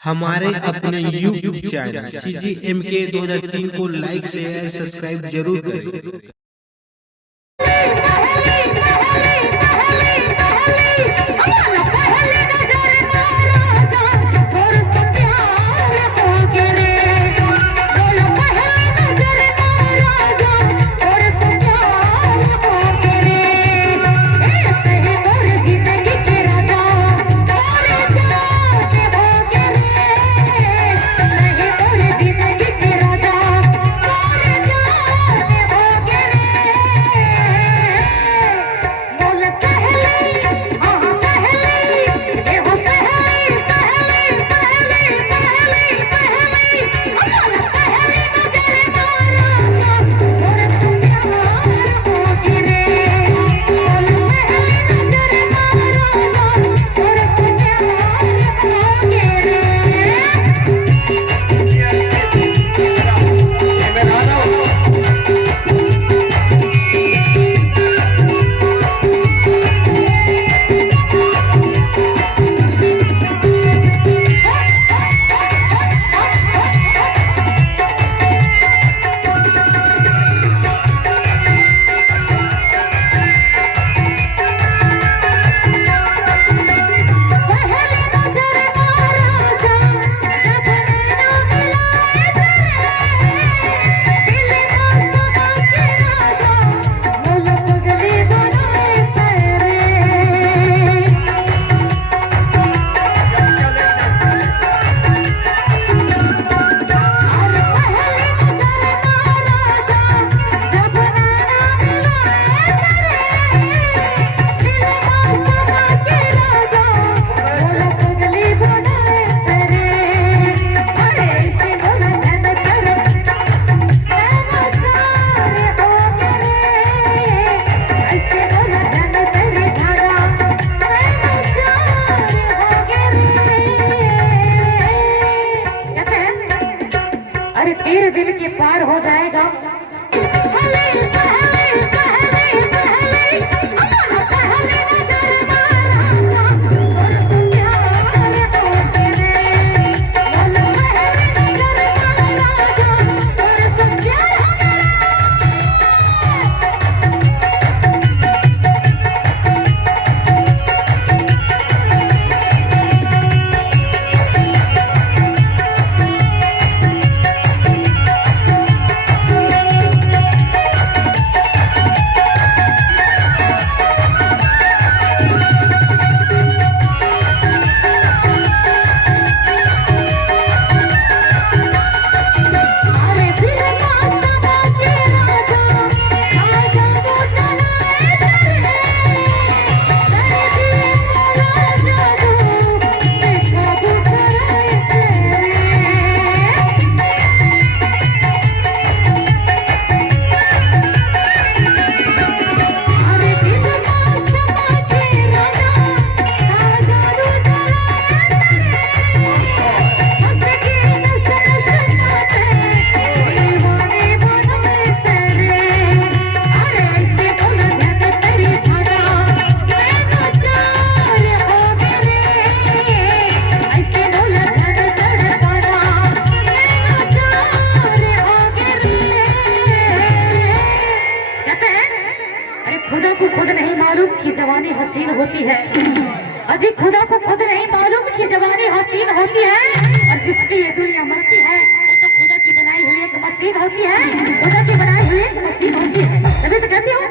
हमारे अपने YouTube channel CGMK 2003 को लाइक शेयर सब्सक्राइब जरूर करें। तेरे दिल के पार हो जाएगा। खुदा को खुद नहीं मालूम कि जवानी हसीन होती है। अजी खुदा को खुद नहीं मालूम कि जवानी हसीन होती है। और जिसकी ये दुनिया मरती है वो तो खुदा की बनाई हुई एक मशीन होती है। खुदा की बनाई हुई एक मशीन होती है। तभी तो कहती हूँ